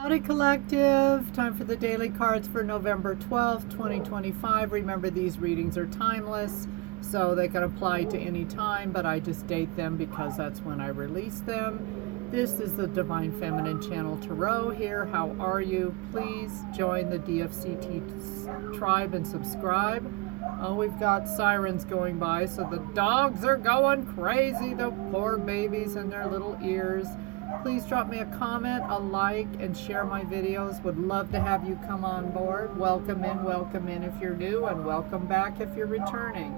Howdy Collective, time for the daily cards for November 12th, 2025. Remember, these readings are timeless, so they can apply to any time, but I just date them because that's when I release them. This is the Divine Feminine Channel Tarot here. How are you? Please join the DFCT tribe and subscribe. Oh, we've got sirens going by, so the dogs are going crazy, the poor babies and their little ears. Please drop me a comment, a like, and share my videos. Would love to have you come on board. Welcome in if you're new, and welcome back if you're returning.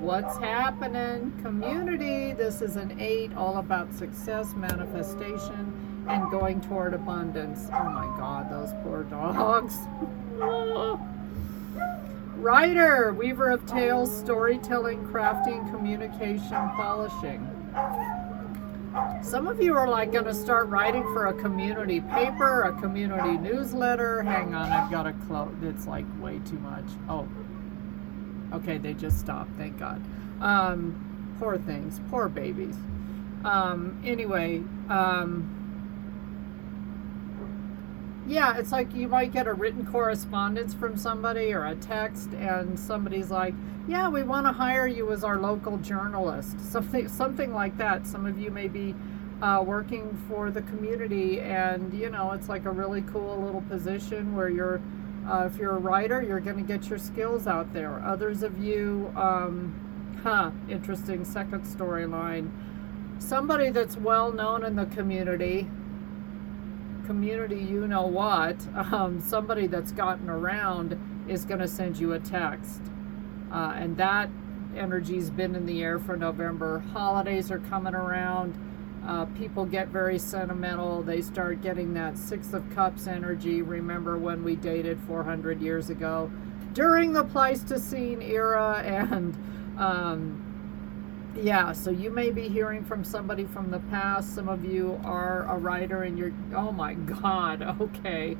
What's happening? Community. This is an 8, all about success, manifestation, and going toward abundance. Oh my God, those poor dogs. Writer, weaver of tales, storytelling, crafting, communication, polishing. Some of you are like going to start writing for a community paper, a community newsletter. Hang on, I've got to close. It's like way too much. Oh, okay, they just stopped. Thank God. Poor things, poor babies. Anyway, yeah, it's like you might get a written correspondence from somebody or a text, and somebody's like, yeah, we want to hire you as our local journalist. Something like that. Some of you may be working for the community, and you know, it's like a really cool little position where you're, if you're a writer, you're going to get your skills out there. Others of you, interesting second storyline. Somebody that's well known in the community, you know what, somebody that's gotten around is going to send you a text. And that energy's been in the air for November. Holidays are coming around. People get very sentimental. They start getting that Six of Cups energy. Remember when we dated 400 years ago during the Pleistocene era? And yeah, so you may be hearing from somebody from the past. Some of you are a writer and you're, oh my God, okay.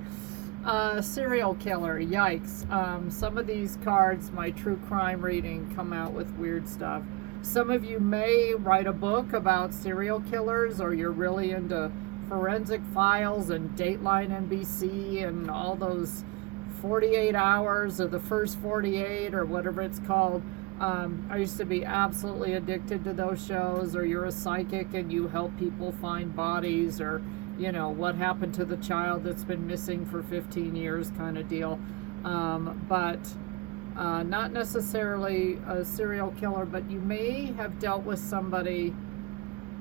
Serial killer, yikes. Some of these cards, my true crime reading, come out with weird stuff. Some of you may write a book about serial killers, or you're really into forensic files and Dateline NBC and all those 48 hours or the first 48 or whatever it's called. I used to be absolutely addicted to those shows. Or you're a psychic and you help people find bodies, or you know, what happened to the child that's been missing for 15 years kind of deal. But not necessarily a serial killer, but you may have dealt with somebody.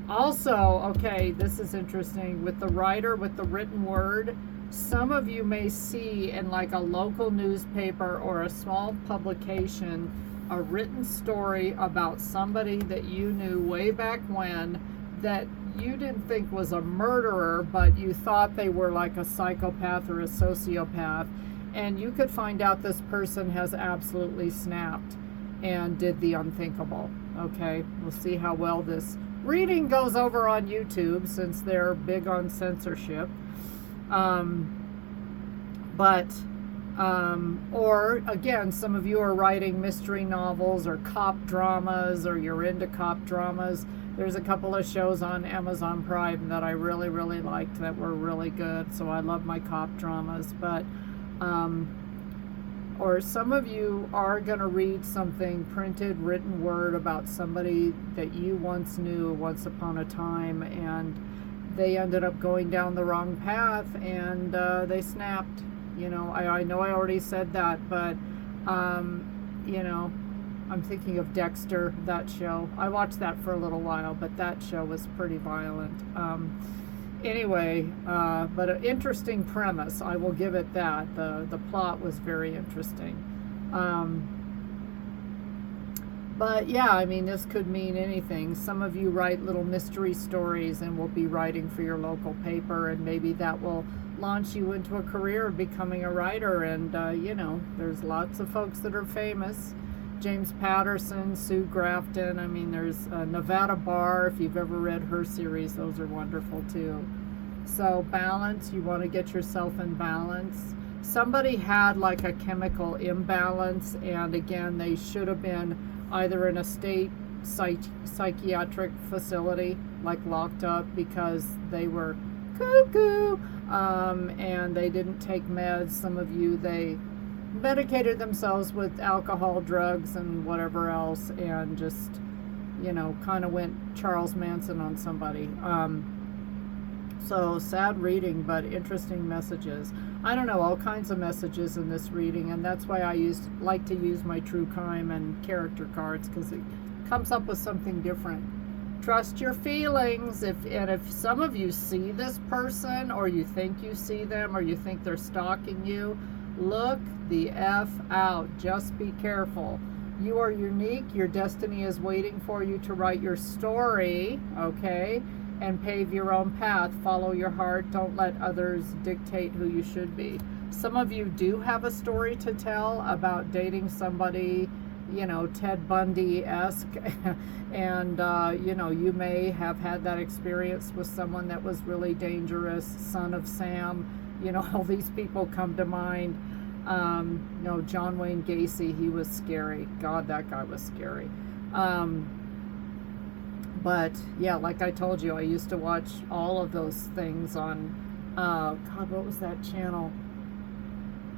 Also, okay, this is interesting, with the writer, with the written word, some of you may see in like a local newspaper or a small publication a written story about somebody that you knew way back when, that you didn't think was a murderer, but you thought they were like a psychopath or a sociopath, and you could find out this person has absolutely snapped and did the unthinkable. Okay, we'll see how well this reading goes over on YouTube, since they're big on censorship. Or again, some of you are writing mystery novels or cop dramas, or you're into cop dramas. There's a couple of shows on Amazon Prime that I really, really liked that were really good. So I love my cop dramas. But, or some of you are going to read something, printed, written word about somebody that you once knew once upon a time, and they ended up going down the wrong path, and they snapped. You know, I know I already said that, but, you know, I'm thinking of Dexter, that show. I watched that for a little while, but that show was pretty violent. Anyway, but an interesting premise, I will give it that. The plot was very interesting. But yeah, I mean, this could mean anything. Some of you write little mystery stories and will be writing for your local paper, and maybe that will launch you into a career of becoming a writer. And, you know, there's lots of folks that are famous. James Patterson, Sue Grafton. I mean, there's Nevada Barr. If you've ever read her series, those are wonderful too. So balance, you want to get yourself in balance. Somebody had like a chemical imbalance, and again, they should have been either in a state psychiatric facility, like locked up, because they were cuckoo, and they didn't take meds. Some of you, they medicated themselves with alcohol, drugs, and whatever else, and just, you know, kind of went Charles Manson on somebody. So sad reading, but interesting messages. I don't know, all kinds of messages in this reading, and that's why I like to use my true crime and character cards, because it comes up with something different. Trust your feelings. If some of you see this person, or you think you see them, or you think they're stalking you, look the F out. Just be careful. You are unique. Your destiny is waiting for you to write your story, okay? And pave your own path. Follow your heart. Don't let others dictate who you should be. Some of you do have a story to tell about dating somebody, you know, Ted Bundy-esque, and you know, you may have had that experience with someone that was really dangerous. Son of Sam, you know, all these people come to mind. You know, John Wayne Gacy, he was scary. God, that guy was scary. But yeah, like I told you, I used to watch all of those things on, God, what was that channel?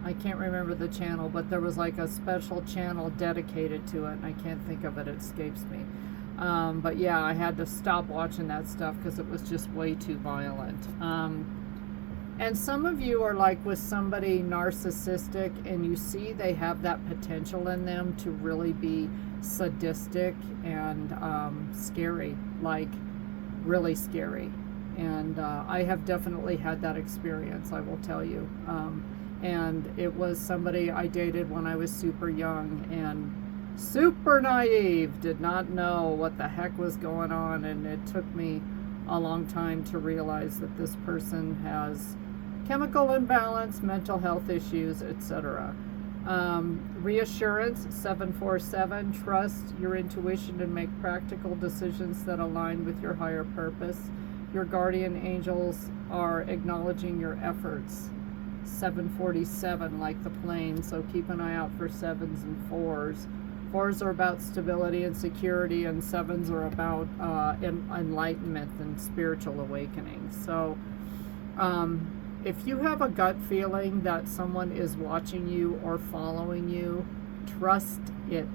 I can't remember the channel, but there was like a special channel dedicated to it, and I can't think of it, it escapes me. But yeah, I had to stop watching that stuff because it was just way too violent. And some of you are like with somebody narcissistic, and you see they have that potential in them to really be sadistic and scary, like really scary. And I have definitely had that experience, I will tell you. And it was somebody I dated when I was super young and super naive, did not know what the heck was going on, and it took me a long time to realize that this person has chemical imbalance, mental health issues, etc. Reassurance, 747, trust your intuition and make practical decisions that align with your higher purpose. Your guardian angels are acknowledging your efforts. 747, like the plane, so keep an eye out for 7s and 4s. 4s are about stability and security, and 7s are about enlightenment and spiritual awakening. So if you have a gut feeling that someone is watching you or following you, trust it,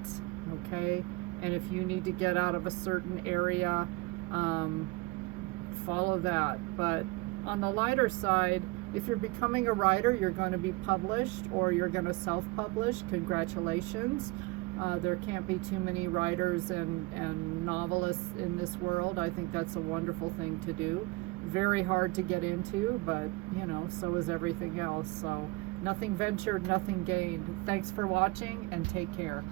okay? And if you need to get out of a certain area, follow that. But on the lighter side, if you're becoming a writer, you're going to be published, or you're going to self-publish. Congratulations. There can't be too many writers and novelists in this world. I think that's a wonderful thing to do. Very hard to get into, but, you know, so is everything else. So nothing ventured, nothing gained. Thanks for watching, and take care.